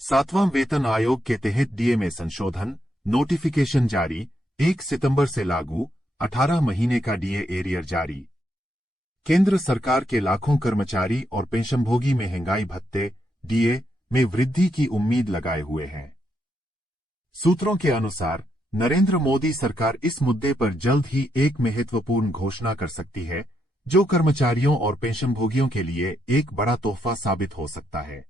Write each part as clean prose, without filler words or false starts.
सातवां वेतन आयोग के तहत डीए में संशोधन, नोटिफिकेशन जारी, 1 सितंबर से लागू, 18 महीने का डीए एरियर जारी। केंद्र सरकार के लाखों कर्मचारी और पेंशनभोगी महंगाई भत्ते, डीए, में वृद्धि की उम्मीद लगाए हुए हैं। सूत्रों के अनुसार नरेंद्र मोदी सरकार इस मुद्दे पर जल्द ही एक महत्वपूर्ण घोषणा कर सकती है, जो कर्मचारियों और पेंशनभोगियों के लिए एक बड़ा तोहफा साबित हो सकता है।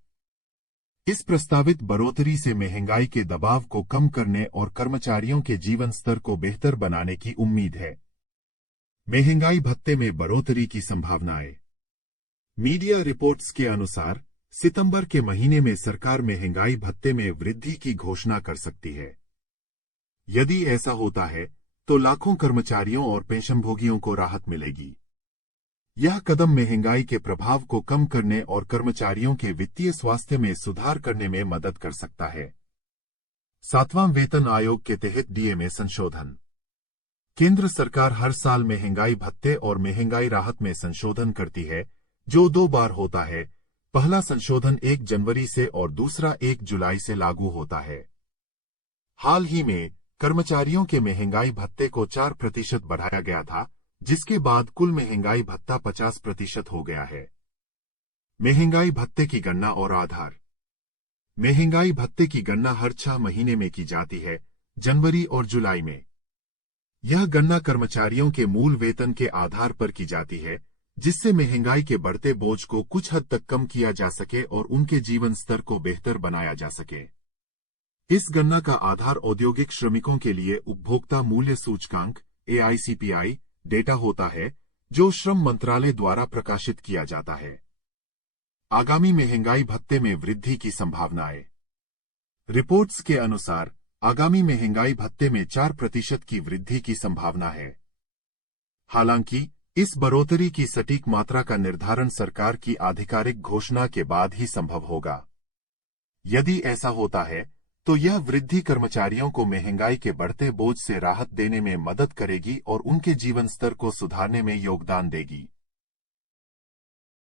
इस प्रस्तावित बढ़ोतरी से महंगाई के दबाव को कम करने और कर्मचारियों के जीवन स्तर को बेहतर बनाने की उम्मीद है। महंगाई भत्ते में बढ़ोतरी की संभावनाएं। मीडिया रिपोर्ट्स के अनुसार सितंबर के महीने में सरकार महंगाई भत्ते में वृद्धि की घोषणा कर सकती है। यदि ऐसा होता है तो लाखों कर्मचारियों और पेंशनभोगियों को राहत मिलेगी। यह कदम महंगाई के प्रभाव को कम करने और कर्मचारियों के वित्तीय स्वास्थ्य में सुधार करने में मदद कर सकता है। सातवां वेतन आयोग के तहत डीए में संशोधन। केंद्र सरकार हर साल महंगाई भत्ते और महंगाई राहत में संशोधन करती है, जो 2 बार होता है। पहला संशोधन 1 जनवरी से और दूसरा 1 जुलाई से लागू होता है। हाल ही में कर्मचारियों के महंगाई भत्ते को 4% बढ़ाया गया था, जिसके बाद कुल महंगाई भत्ता 50% हो गया है। महंगाई भत्ते की गणना और आधार। महंगाई भत्ते की गणना हर 6 महीने में की जाती है, जनवरी और जुलाई में। यह गणना कर्मचारियों के मूल वेतन के आधार पर की जाती है, जिससे महंगाई के बढ़ते बोझ को कुछ हद तक कम किया जा सके और उनके जीवन स्तर को बेहतर बनाया जा सके। इस गणना का आधार औद्योगिक श्रमिकों के लिए उपभोक्ता मूल्य सूचकांक AICPI डेटा होता है, जो श्रम मंत्रालय द्वारा प्रकाशित किया जाता है। आगामी महंगाई भत्ते में वृद्धि की संभावनाएं। रिपोर्ट्स के अनुसार आगामी महंगाई भत्ते में 4% की वृद्धि की संभावना है। हालांकि इस बढ़ोतरी की सटीक मात्रा का निर्धारण सरकार की आधिकारिक घोषणा के बाद ही संभव होगा। यदि ऐसा होता है तो यह वृद्धि कर्मचारियों को महंगाई के बढ़ते बोझ से राहत देने में मदद करेगी और उनके जीवन स्तर को सुधारने में योगदान देगी।